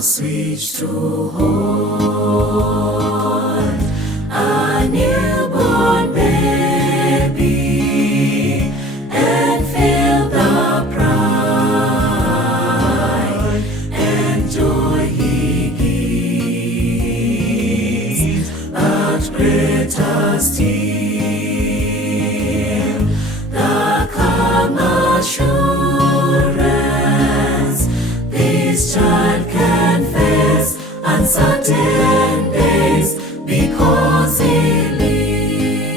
sweet to hold a newborn baby and feel the pride and joy he gives, but greater still the calm assurance this child can face uncertain days because he lives,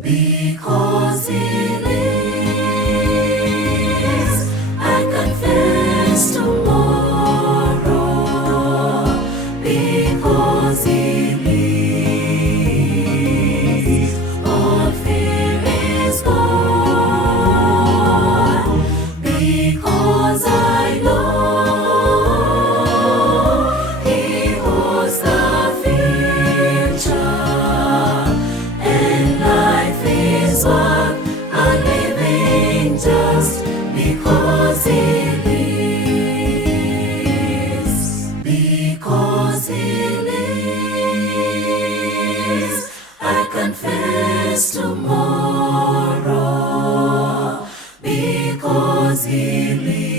because he lives. I confess tomorrow because he lives. All fear is gone because I know he holds the future, and life is worth a living just because he lives, because he lives. I confess tomorrow because he lives.